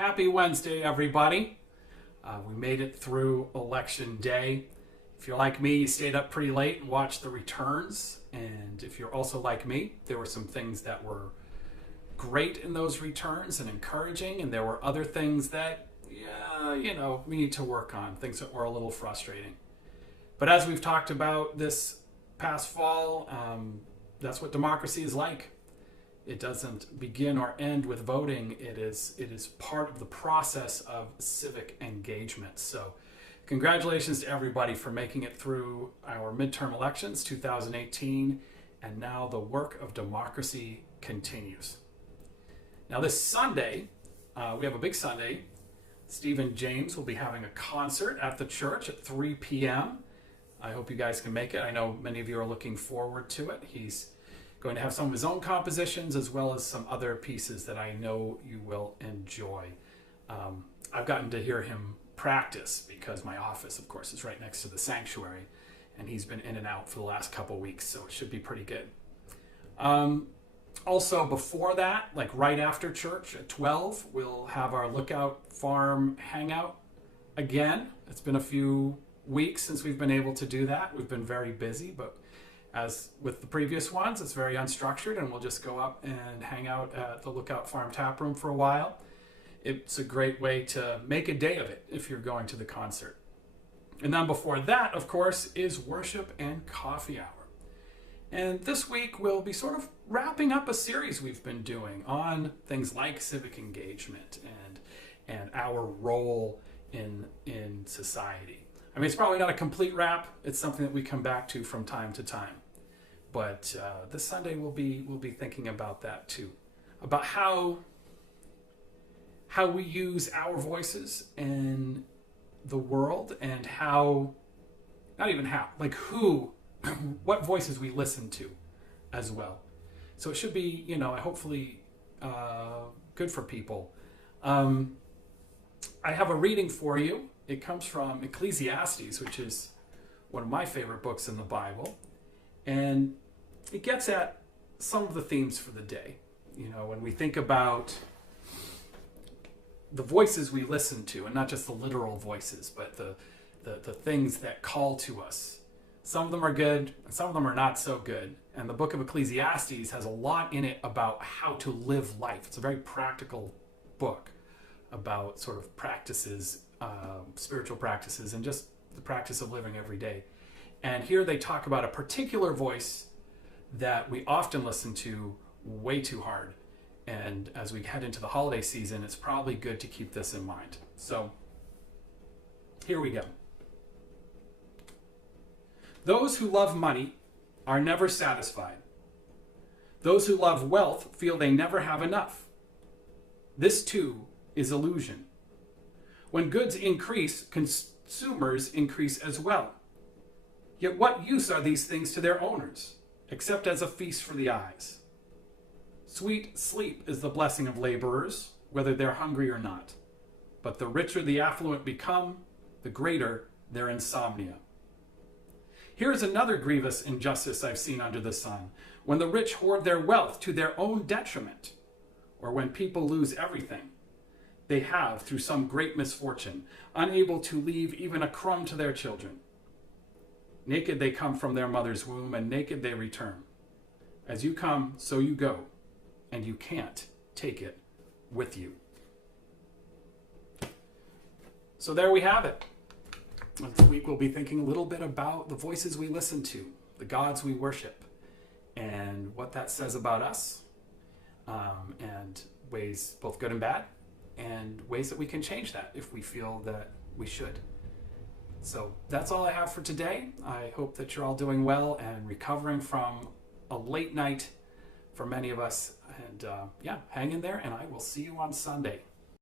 Happy Wednesday, everybody. We made it through Election Day. If you're like me, you stayed up pretty late and watched the returns. And if you're also like me, there were some things that were great in those returns and encouraging. And there were other things that, we need to work on, things that were a little frustrating. But as we've talked about this past fall, that's what democracy is like. It doesn't begin or end with voting. It is part of the process of civic engagement. So congratulations to everybody for making it through our midterm elections, 2018, and now the work of democracy continues. Now this Sunday, we have a big Sunday. Stephen James will be having a concert at the church at 3 p.m. I hope you guys can make it. I know many of you are looking forward to it. He's going to have some of his own compositions as well as some other pieces that I know you will enjoy. I've gotten to hear him practice because my office, of course, is right next to the sanctuary, and he's been in and out for the last couple weeks, so it should be pretty good. Also, before that, like right after church at 12, we'll have our Lookout Farm Hangout again. It's been a few weeks since we've been able to do that. We've been very busy, but as with the previous ones, it's very unstructured, and we'll just go up and hang out at the Lookout Farm Tap Room for a while. It's a great way to make a day of it if you're going to the concert. And then before that, of course, is worship and coffee hour. And this week we'll be sort of wrapping up a series we've been doing on things like civic engagement and our role in society. I mean, it's probably not a complete wrap. It's something that we come back to from time to time. But this Sunday we'll be thinking about that too, about how we use our voices in the world and what voices we listen to as well. So it should be, hopefully good for people. I have a reading for you. It comes from Ecclesiastes, which is one of my favorite books in the Bible. And it gets at some of the themes for the day. When we think about the voices we listen to, and not just the literal voices, but the things that call to us. Some of them are good, and some of them are not so good. And the book of Ecclesiastes has a lot in it about how to live life. It's a very practical book about sort of practices, spiritual practices, and just the practice of living every day. And here they talk about a particular voice that we often listen to way too hard. And as we head into the holiday season, it's probably good to keep this in mind. So here we go. Those who love money are never satisfied. Those who love wealth feel they never have enough. This too is illusion. When goods increase, consumers increase as well. Yet what use are these things to their owners, except as a feast for the eyes? Sweet sleep is the blessing of laborers, whether they're hungry or not. But the richer the affluent become, the greater their insomnia. Here is another grievous injustice I've seen under the sun, when the rich hoard their wealth to their own detriment, or when people lose everything they have through some great misfortune, unable to leave even a crumb to their children. Naked they come from their mother's womb, and naked they return. As you come, so you go, and you can't take it with you. So there we have it. This week we'll be thinking a little bit about the voices we listen to, the gods we worship, and what that says about us, and ways both good and bad, and ways that we can change that if we feel that we should. So that's all I have for today. I hope that you're all doing well and recovering from a late night for many of us. And hang in there, and I will see you on Sunday.